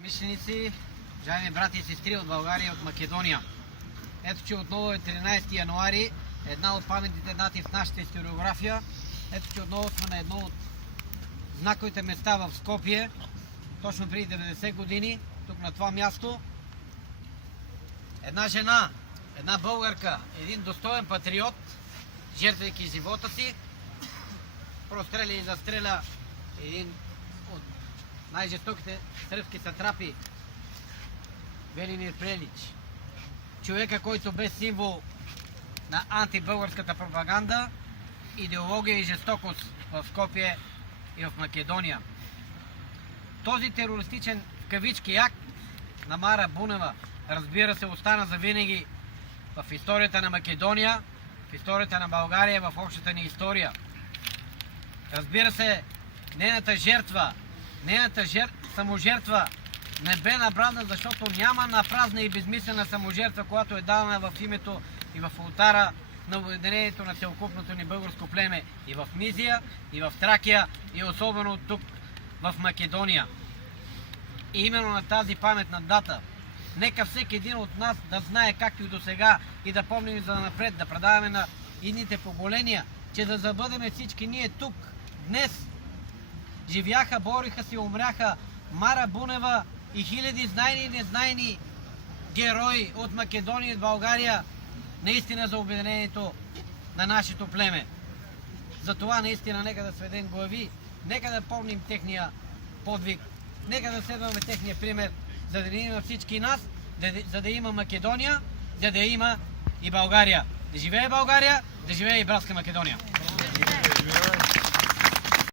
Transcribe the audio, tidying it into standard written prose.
съмишленици, уважаеми брати и сестри от България и от Македония. Ето, че отново е 13 януари, една от паметните дати в нашата историография. Ето, че отново сме на едно от знаковите места в Скопие, точно преди 90 години, тук на това място. Една жена, една българка, един достоен патриот, жертвайки живота си, простреля и застреля един от най-жестоките сръбски сатрапи, Велимир Прелич. Човека, който бе символ на антибългарската пропаганда, идеология и жестокост в Скопие и в Македония. Този терористичен в кавички акт на Мара Бунева, разбира се, остана завинаги в историята на Македония, в историята на България, в общата ни история. Разбира се, нейната саможертва не бе набрана, защото няма напразна и безмислена саможертва, която е дадена в името и в ултара на обединението на целокупното ни българско племе и в Мизия, и в Тракия, и особено тук в Македония. И именно на тази паметна дата, нека всеки един от нас да знае, както и до сега, и да помним за напред, да предаваме на идните поколения, че да забъдеме всички ние тук, днес, живяха, бориха се, умряха Мара Бунева и хиляди знайни и незнайни герои от Македония и от България, наистина за обединението на нашето племе. Затова наистина нека да сведем глави, нека да помним техния подвиг, нека да следваме техния пример, за да има всички нас, за да има Македония, за да има и България. Да живее България, да живее и братска Македония!